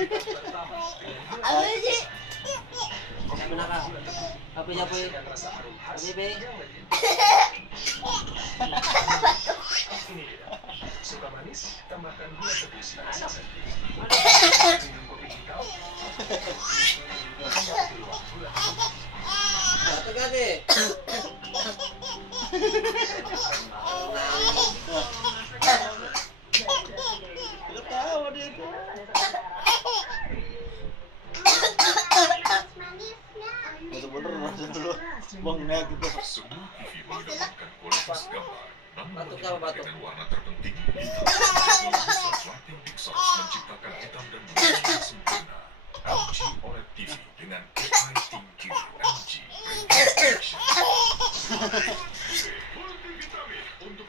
Apa sih? Sabi na ka. Happy. Happy. Suka manis, tambahkan gula tepung setengah. Tegas deh. Ketawa dia tuh. Itu bener rasa dulu bengek gitu. Batuk apa batuk? Warna terpenting menciptakan hitam dan putih yang sempurna. LG OLED TV dengan AI ThinQ LG Action. Multivitamin untuk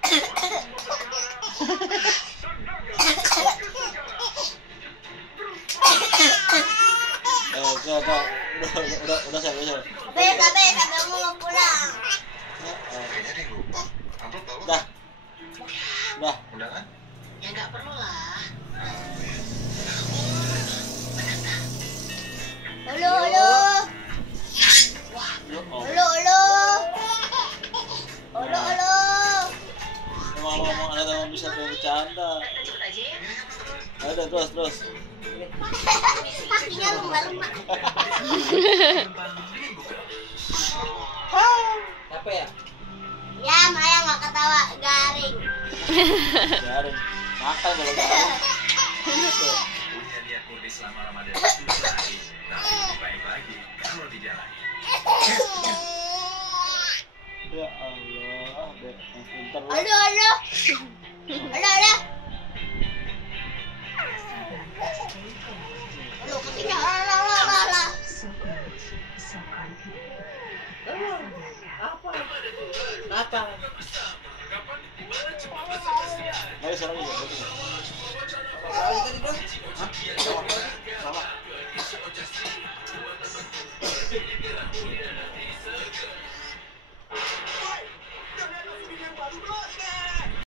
Udah sampai. Sampai mau pulang. Kayaknya dia lupa. Amplop bawa. Dah. Udah kan? Ya nggak perlu lah. Halo. Ngomong ada bisa bercanda. Ada terus. Kakinya lumba-lumba. Apa ya? Ya, Maya nggak ketawa, garing. Garing. Makan kalau garing. Punya niat murni selama Ramadan itu baik, tapi lebih baik lagi kalau dijalani. Ya Allah, deh pintar. Halo. Halo, kakinya lah. Apa? Ayo sekarang juga betul. Kali tadi bro? Hah? Sama.